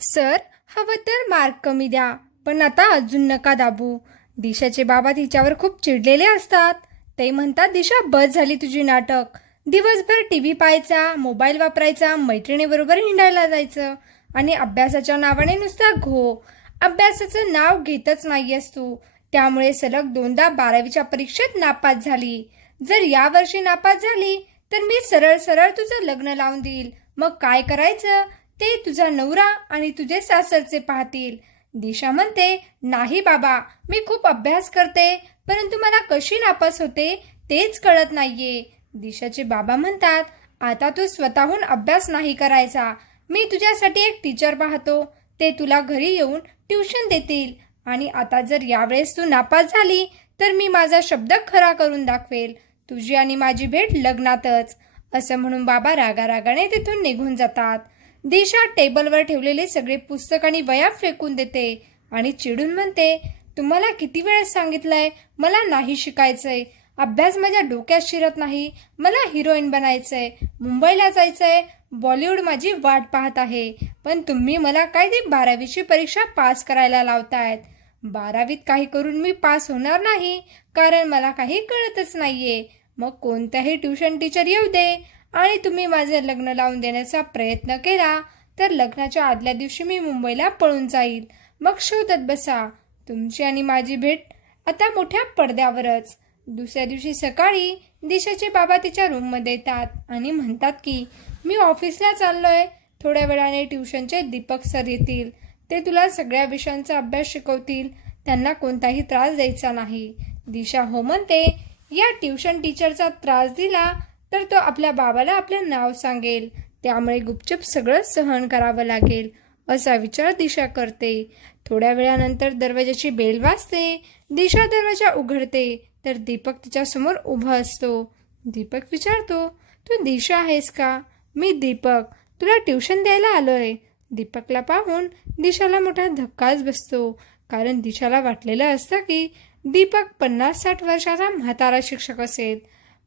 Sir हवं तर mark कमी द्या पण आता अजून नका दाबू. दिशाचे बाबा तिच्यावर खूप चिडलेले असतात. ते म्हणतात दिशा बस झाली तुझी नाटक. दिवसभर टी व्ही पाहायचा मोबाईल वापरायचा मैत्रिणीबरोबर हिंडायला जायचं. आणि अभ्यासाच्या नावाने नुसता घो. अभ्यासाचं नाव घेतच नाहीयेस तू. त्यामुळे सलग दोनदा बारावीच्या परीक्षेत नापास झाली. जर यावर्षी नापास झाली तर मी सरळ सरळ तुझं लग्न लावून देईल. मग काय करायचं? ते तुझा नवरा आणि तुझे सासरचे पाहतील. दिशा म्हणते नाही बाबा मी खूप अभ्यास करते परंतु मला कशी नापास होते तेच कळत नाहीये. दिशाचे बाबा म्हणतात आता तू स्वतःहून अभ्यास नाही करायचा. मी तुझ्यासाठी एक टीचर पाहतो. ते तुला घरी येऊन ट्युशन देतील. आणि आता जर यावेळेस तू नापास झाली तर मी माझा शब्द खरा करून दाखवेल. तुझी आणि माझी भेट लग्नातच. असं म्हणून बाबा रागारागाने तिथून निघून जातात. दिशा टेबलवर ठेवलेले सगळे पुस्तक आणि वया फेकून देते. आणि चिडून म्हणते तुम्हाला किती वेळेस सांगितलंय मला नाही शिकायचंय. अभ्यास माझ्या डोक्यात शिरत नाही मला हिरोईन बनायचंय. मुंबईला जायचंय बॉलिवूड माझी वाट पाहत आहे. पण तुम्ही मला काय ती बारावीची परीक्षा पास करायला लावतायत? बारावीत काही करून मी पास होणार नाही कारण मला काही कळतच नाहीये. मग कोणताही ट्युशन टीचर येऊ दे आणि तुम्ही माझे लग्न लावून देण्याचा प्रयत्न केला तर लग्नाच्या आदल्या दिवशी मी मुंबईला पळून जाईल. मग शोधत बसा. तुमची आणि माझी भेट आता मोठ्या पडद्यावरच. दुसऱ्या दिवशी सकाळी दिशाचे बाबा तिच्या रूममध्ये येतात आणि म्हणतात की मी ऑफिसला चाललोय. थोड्या वेळाने ट्युशनचे दीपक सर येतील. ते तुला सगळ्या विषयांचा अभ्यास शिकवतील. त्यांना कोणताही त्रास द्यायचा नाही. दिशा हो म्हणते या ट्युशन टीचरचा त्रास दिला तर तो आपल्या बाबाला आपलं नाव सांगेल. त्यामुळे गुपचूप सगळं सहन करावं लागेल असा विचार दिशा करते. थोड्या वेळानंतर दरवाजाची बेल वाजते. दिशा दरवाजा उघडते तर दीपक तिच्यासमोर उभा असतो. दीपक विचारतो तू दिशा आहेस का? मी दीपक. तुला ट्युशन द्यायला आलोय. दीपकला पाहून दिशाला मोठा धक्काच बसतो कारण दिशाला वाटलेलं असतं की दीपक पन्नास साठ वर्षाचा म्हातारा शिक्षक असेल.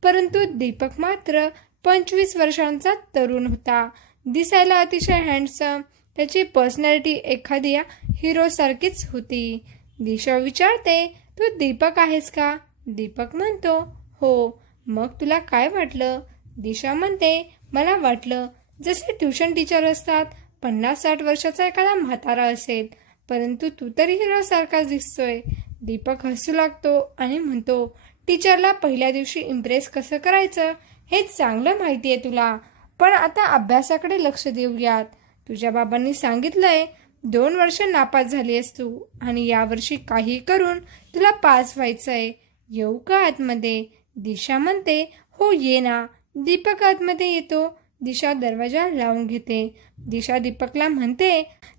परंतु दीपक मात्र पंचवीस वर्षांचा तरुण होता. दिसायला अतिशय हँडसम त्याची पर्सनॅलिटी एखाद्या हिरोसारखीच होती. दिशा विचारते तू दीपक आहेस का? दीपक म्हणतो हो. मग तुला काय वाटलं? दिशा म्हणते मला वाटलं. जसे ट्युशन टीचर असतात पन्नास साठ वर्षाचा एखादा म्हातारा असेल परंतु तू तरी हिरोसारखाच दिसतोय. दीपक हसू लागतो आणि म्हणतो टीचरला पहिल्या दिवशी इम्प्रेस कसं करायचं हे चांगलं माहिती आहे तुला. पण आता अभ्यासाकडे लक्ष देऊयात. तुझ्या बाबांनी सांगितलंय दोन वर्ष नापास झाली आहेस तू आणि यावर्षी काही करून तुला पास व्हायचं आहे येऊ का आतमध्ये? दिशा म्हणते हो ये ना. दीपक आतमध्ये येतो. दिशा दरवाजा लावून घेते. दिशा दीपकला म्हणते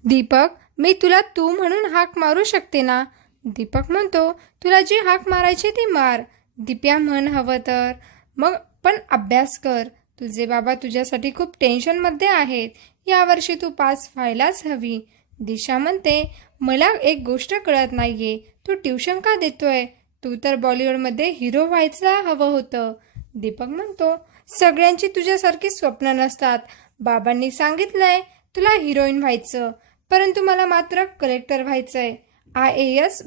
दीपक मी तुला तू म्हणून हाक मारू शकते ना? दीपक म्हणतो तुला जी हाक मारायची ती मार. दिप्या म्हण हवं तर. मग पण अभ्यास कर. तुझे बाबा तुझ्यासाठी खूप टेन्शनमध्ये आहेत. यावर्षी तू पास व्हायलाच हवी. दिशा म्हणते मला एक गोष्ट कळत नाहीये. तू ट्युशन का देतोय? तू तर बॉलिवूडमध्ये हिरो व्हायचं हवं होतं. दीपक म्हणतो सगळ्यांची तुझ्यासारखी स्वप्न नसतात. बाबांनी सांगितलंय तुला हिरोईन व्हायचं. परंतु मला मात्र कलेक्टर व्हायचंय. आय ए एस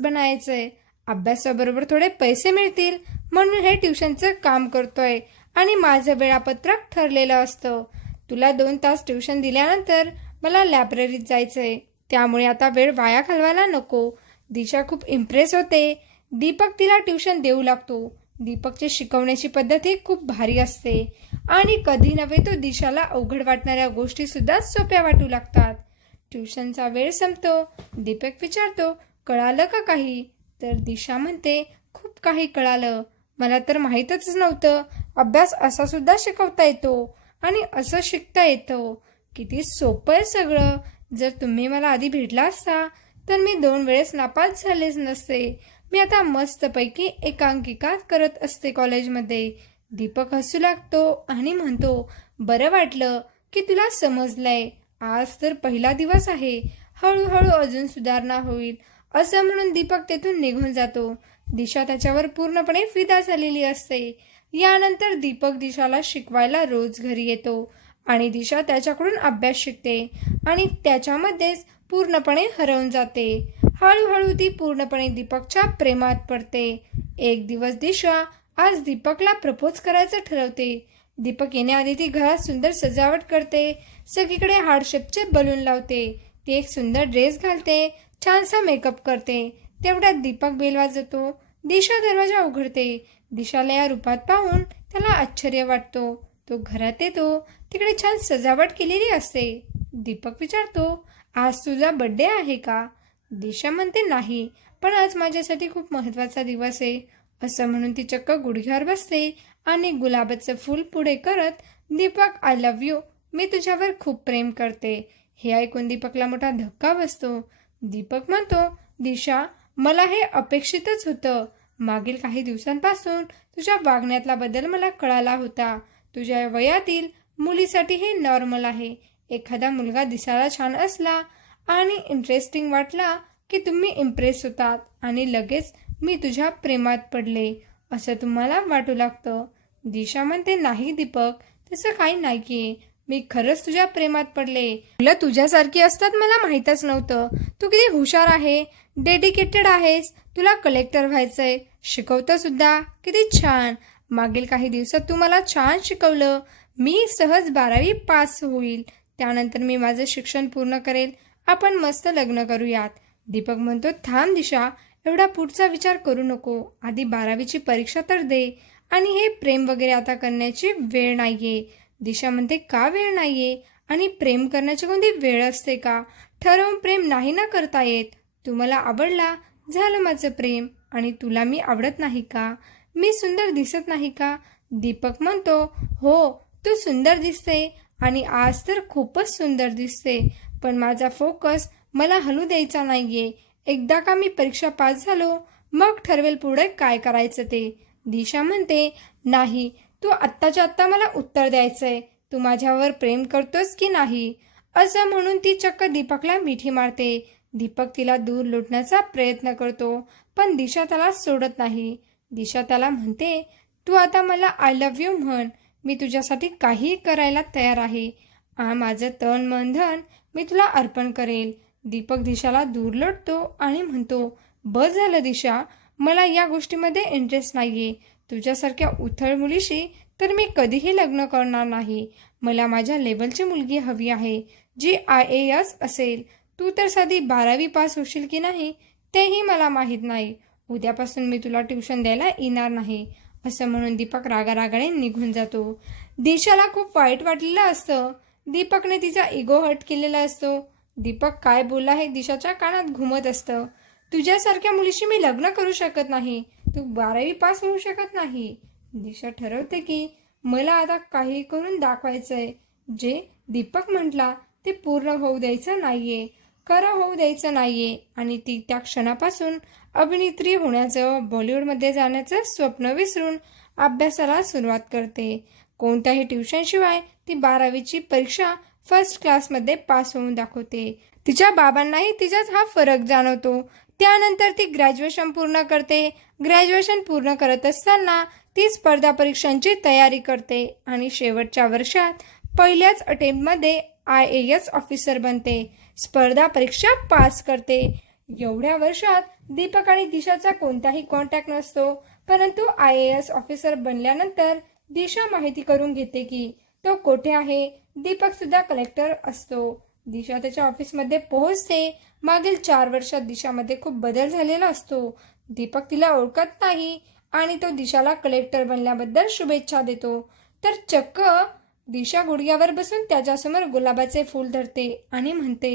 आहे अभ्यासाबरोबर थोडे पैसे मिळतील म्हणून हे ट्युशनचं काम करतोय आणि माझं वेळापत्रक ठरलेलं असतं. तुला दोन तास ट्युशन दिल्यानंतर मला लायब्ररीत जायचंय. त्यामुळे आता वेळ वाया घालवायला नको. दिशा खूप इम्प्रेस होते. दीपक तिला ट्युशन देऊ लागतो. दीपकची शिकवण्याची पद्धत ही खूप भारी असते. आणि कधी नव्हे तो दिशाला अवघड वाटणाऱ्या गोष्टी सुद्धा सोप्या वाटू लागतात. ट्युशनचा वेळ संपतो. दीपक विचारतो कळालं का काही? तर दिशा म्हणते खूप काही कळालं. मला तर माहीतच नव्हतं. अभ्यास असा सुद्धा शिकवता येतो. आणि असं शिकता येतं. किती सोपं आहे सगळं. जर तुम्ही मला आधी भेटला असता तर मी दोन वेळेस नापास झालेच नसते. मी आता मस्तपैकी एकांकिका करत असते कॉलेजमध्ये. दीपक हसू लागतो आणि म्हणतो बरं वाटलं की तुला समजलंय. आज तर पहिला दिवस आहे. हळूहळू अजून सुधारणा होईल. असं म्हणून दीपक तेथून निघून जातो. दिशा त्याच्यावर पूर्णपणे फिदा झालेली असते. यानंतर दीपक दिशाला शिकवायला रोज घरी येतो आणि दिशा त्याच्याकडून अभ्यास शिकते आणि त्याच्यामध्येच पूर्णपणे हरवून जाते. हळूहळू ती पूर्णपणे दीपकच्या प्रेमात पडते. एक दिवस दिशा आज दीपकला प्रपोज करायचं ठरवते. दीपक येण्याआधी ती घरात सुंदर सजावट करते. सगळीकडे हार्डशेपचे बलून लावते. ती एक सुंदर ड्रेस घालते. छानसा मेकअप करते. तेवढ्यात दीपक बेल वाजवतो दिशा दरवाजा उघडते. दिशाला या रूपात पाहून त्याला आश्चर्य वाटतो. तो घरात येतो. तिकडे छान सजावट केलेली असते. दीपक विचारतो आज तुझा बड्डे आहे का? दिशा म्हणते नाही पण आज माझ्यासाठी खूप महत्त्वाचा दिवस आहे. असं म्हणून ती चक्क गुडघ्यावर बसते आणि गुलाबाचं फूल पुढे करत दीपक आय लव्ह यू मी तुझ्यावर खूप प्रेम करते. हे ऐकून दीपकला मोठा धक्का बसतो. दीपक म्हणतो दिशा मला हे अपेक्षितच होतं. मागील काही दिवसांपासून तुझ्या वागण्यातला बदल मला कळाला होता. तुझ्या वयातील मुलीसाठी हे नॉर्मल आहे. एखादा मुलगा दिसायला छान असला आणि इंटरेस्टिंग वाटला की तुम्ही इम्प्रेस होतात आणि लगेच मी तुझ्या प्रेमात पडले असं तुम्हाला वाटू लागतं. दिशा म्हणते नाही दीपक तसं काही नाहीये. मी खरंच तुझ्या प्रेमात पडले. मुलं तुझ्यासारखी असतात मला माहीतच नव्हतं. तू किती हुशार आहे डेडिकेटेड आहेस. तुला कलेक्टर व्हायचंय. शिकवतं सुद्धा. किती छान. मागील काही दिवसात तू मला छान शिकवलं. मी सहज बारावी पास होईल. त्यानंतर मी माझं शिक्षण पूर्ण करेल. आपण मस्त लग्न करूयात. दीपक म्हणतो थांब दिशा. एवढा पुढचा विचार करू नको. आधी बारावीची परीक्षा तर दे. आणि हे प्रेम वगैरे आता करण्याची वेळ नाहीये. दिशा म्हणते का वेळ नाहीये? आणि प्रेम करण्याची कोणती वेळ असते का? ठरवून प्रेम नाही ना करता येत. तू मला आवडला? झालं माझं प्रेम. आणि तुला मी आवडत नाही का? मी सुंदर दिसत नाही का? दीपक म्हणतो हो तू सुंदर दिसते. आणि आज तर खूपच सुंदर दिसते. पण माझा फोकस मला हलू द्यायचा नाहीये. एकदा का मी परीक्षा पास झालो मग ठरवेल पुढे काय करायचं ते. दिशा म्हणते नाही तू आत्ताच्या आत्ता मला उत्तर द्यायचंय. तू माझ्यावर प्रेम करतोस की नाही? असं म्हणून ती चक्क दीपकला मिठी मारते. दीपक तिला दूर लुटण्याचा प्रयत्न करतो पण दिशा त्याला सोडत नाही. दिशा त्याला म्हणते तू आता मला आय लव्ह यू म्हण. मी तुझ्यासाठी काही करायला तयार आहे. आ माझं तन मन धन मी तुला अर्पण करेल. दीपक दिशाला दूर लोटतो आणि म्हणतो बस झालं दिशा. मला या गोष्टीमध्ये इंटरेस्ट नाहीये. तुझ्यासारख्या उथळ मुलीशी तर मी कधीही लग्न करणार नाही. मला माझ्या लेवलची मुलगी हवी आहे जी आय ए एस असेल. तू तर साधी बारावी पास होशील की नाही तेही मला माहीत नाही. उद्यापासून मी तुला ट्युशन द्यायला येणार नाही असं म्हणून दीपक रागारागाने निघून जातो. दिशाला खूप वाईट वाटलेलं असतं. दीपकने तिचा इगो हर्ट केलेला असतो. दीपक काय बोलला हे दिशाच्या कानात घुमत असतं. तुझ्यासारख्या मुलीशी मी लग्न करू शकत नाही. तू बारावी पास होऊ शकत नाही. दिशा ठरवते की मला आता काही करून दाखवायचंय. जे दीपक म्हटला ते पूर्ण होऊ द्यायचं नाहीये. खरं होऊ द्यायचं नाहीये. आणि ती त्या क्षणापासून अभिनेत्री होण्याचं बॉलिवूडमध्ये जाण्याचं स्वप्न विसरून अभ्यासाला सुरुवात करते. कोणत्याही ट्युशनशिवाय ती बारावीची परीक्षा फर्स्ट क्लासमध्ये पास होऊन दाखवते. तिच्या बाबांनाही तिच्यात हा फरक जाणवतो. त्यानंतर ती ग्रॅज्युएशन पूर्ण करते. ग्रॅज्युएशन पूर्ण करत असताना ती स्पर्धा परीक्षांची तयारी करते आणि शेवटच्या वर्षात पहिल्याच अटेम्प्टमध्ये आय ए एस ऑफिसर बनते. स्पर्धा परीक्षा पास करते. एवढ्या वर्षात दीपक आणि दिशाचा कोणताही कॉन्टॅक्ट नसतो. परंतु आय ए एस ऑफिसर बनल्यानंतर दिशा माहिती करून घेते की तो कोठे आहे. दीपक सुद्धा कलेक्टर असतो. दिशा त्याच्या ऑफिसमध्ये पोहोचते. मागील चार वर्षात दिशामध्ये खूप बदल झालेला असतो. दीपक तिला ओळखत नाही आणि तो दिशाला कलेक्टर बनल्याबद्दल शुभेच्छा देतो. तर चक्क दिशा गुडघ्यावर बसून त्याच्यासमोर गुलाबाचे फूल धरते आणि म्हणते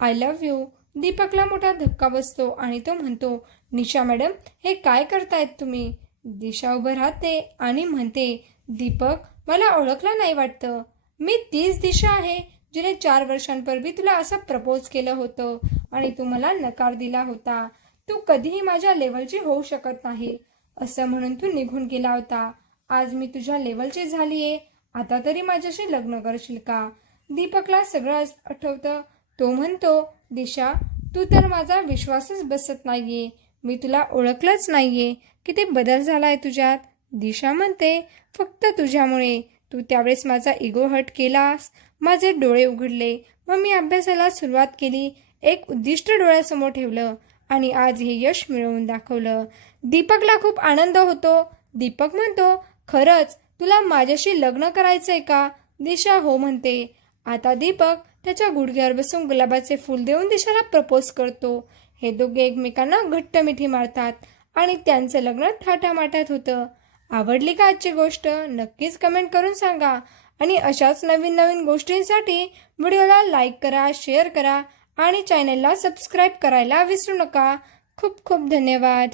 आय लव्ह यू दीपकला मोठा धक्का बसतो आणि तो म्हणतो निशा मॅडम हे काय करतायत तुम्ही? दिशा उभं राहते आणि म्हणते दीपक मला ओळखला नाही वाटतं. मी तीच दिशा आहे जिने चार वर्षांपूर्वी तुला असं प्रपोज केलं होतं आणि तू मला नकार दिला होता. तू कधीही माझ्या लेवलची होऊ शकत नाही. असं म्हणून तू निघून गेला होता. आज मी तुझ्या लेवलची झालीये. आता तरी माझ्याशी लग्न करशील का? दीपकला सगळं आठवतं. तो म्हणतो दिशा तू तर माझा विश्वासच बसत नाहीये. मी तुला ओळखलंच नाहीये. किती बदल झालाय तुझ्यात. दिशा म्हणते फक्त तुझ्यामुळे. तू त्यावेळेस माझा इगो हट केलास. माझे डोळे उघडले. मग मी अभ्यासाला सुरुवात केली. एक उद्दिष्ट डोळ्यासमोर ठेवलं. आणि आज हे यश मिळवून दाखवलं. दीपकला खूप आनंद होतो. दीपक म्हणतो खरंच तुला माझ्याशी लग्न करायचंय का? दिशा हो म्हणते. आता दीपक त्याच्या गुडघ्यावर बसून गुलाबाचे फूल देऊन दिशाला प्रपोज करतो. हे दोघे एकमेकांना घट्ट मिठी मारतात आणि त्यांचं लग्न थाटामाटात होतं. आवडली का आजची गोष्ट? नक्कीच कमेंट करून सांगा. आणि अशाच नवीन नवीन गोष्टींसाठी व्हिडिओला लाईक करा शेअर करा आणि चॅनलला सबस्क्राईब करायला विसरू नका. खूप खूप धन्यवाद.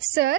सर